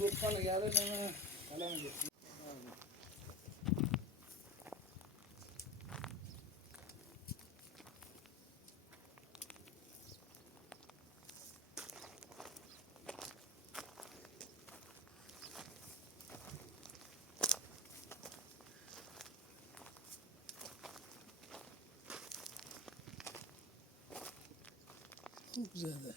గుర్తుకొని కాదు నేను అలానే చెప్తాను. Çok güzel.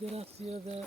Gracias de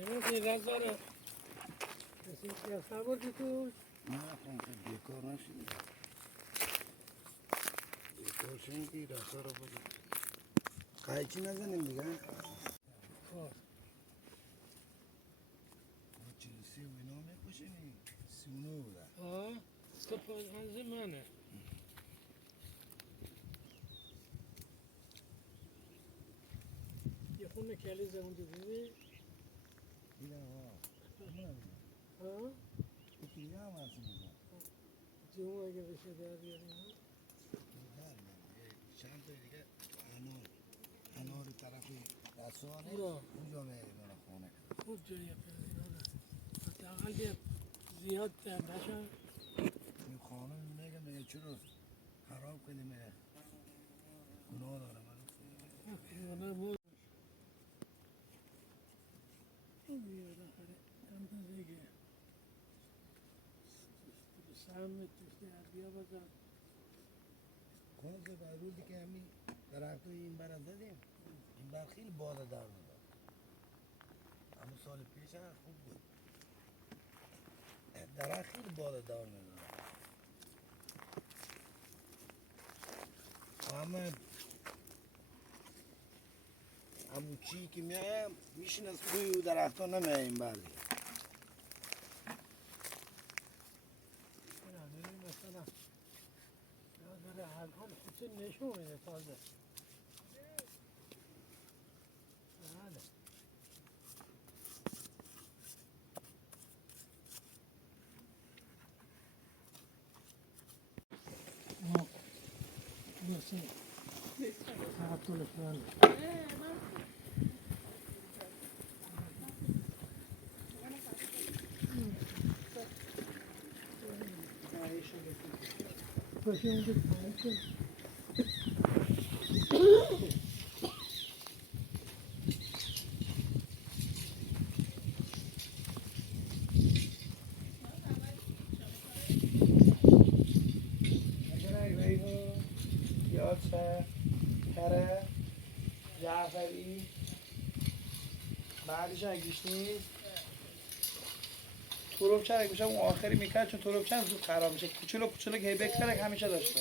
نه خیلی داره. کسی که خبر تو نه خونده بیکار نشید بیکار شدیم که رفته رو بودیم قایچی نزنیم دیگه خب چیزی سی و اینا میکشیم سیونو بوده تو پازمانزی منه یه خونه کلی زمون دیدی؟ دیدم ها؟ یکی دیگه هم هست میزن جون اگه بشه در بیاریم چند تا دیگه انار طرفی دستانه برو اونجا میگه خونه خوب جایی پیدا حداقل یه زیاد نشن این خانه میگه چرا خراب کنی میگه گناه داره خیانه بود بیاد آخره اندازه که سهم توش در بیا بزن خونه که باید روزی که همین درخت این بر زدیم این بر خیلی بالا در میداد همون سال پیش هم خوب بود درخت خیلی بالا دار میداد همه همون چی که میایم میشین از کوی و درخت ها نمیاییم بردی مثلا داره الان خودت نشون میده تازه بله مثلا تعطیل شدن باشه اونجا تمام شد یاسر کره جعفری بعدش اگیش نیست تروبچه اگه میشه اون آخری میکرد چون تروبچه زود خراب میشه کوچولو کوچولو که بکرک همیشه داشته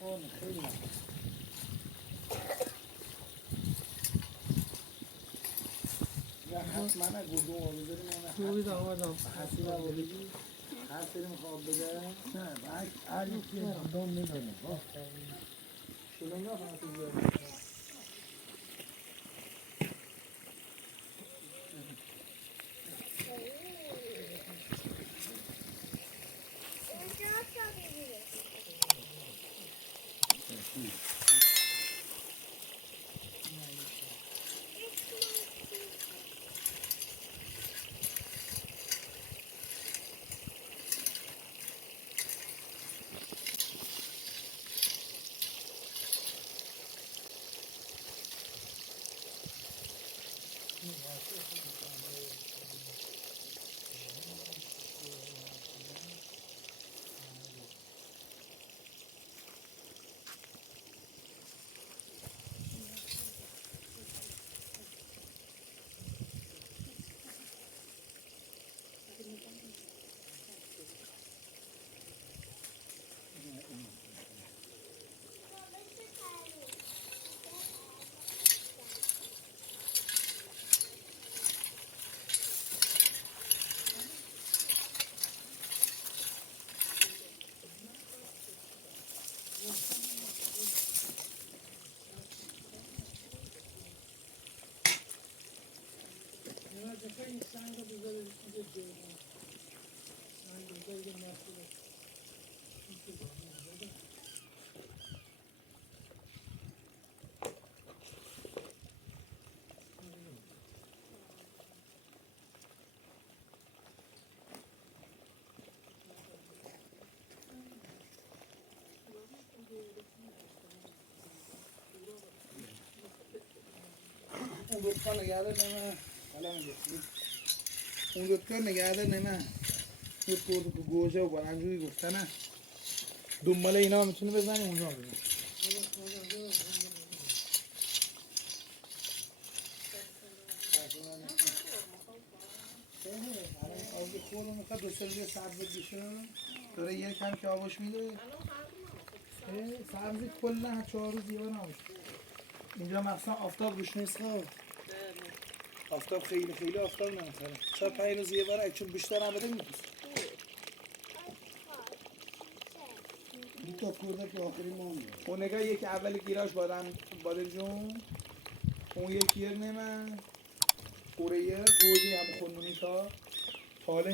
اون خیلی حتما گردو بذاریم خوبی آمدم حسیب بودی حسیب میخواد بده نه هر یکی دام میدونه شلون نفهمید دوتا نگه دار نمه حالا میگفتی اون دوتا نگه دار نمه یه پرد که گوجه و برنجوی گفتنه دنبال اینا میتونه بزنی اونجا بزنی آبی خورو میخواد دو سر سبز بشن داره یه کم که آبش میده سبزی کلا 4 روز یه بار آبش اینجا مثلا آفتاب روش نیست خب آفتاب خیلی آفتاب نمیخوره 4-5 روز یه بار چون بیشتر نبوده میپوست این تا کرده که آخری مونده اون نگاه یکی اول گیراش بادنجون اون یکی نمه اوره گوجه هم خونمونی تا حاله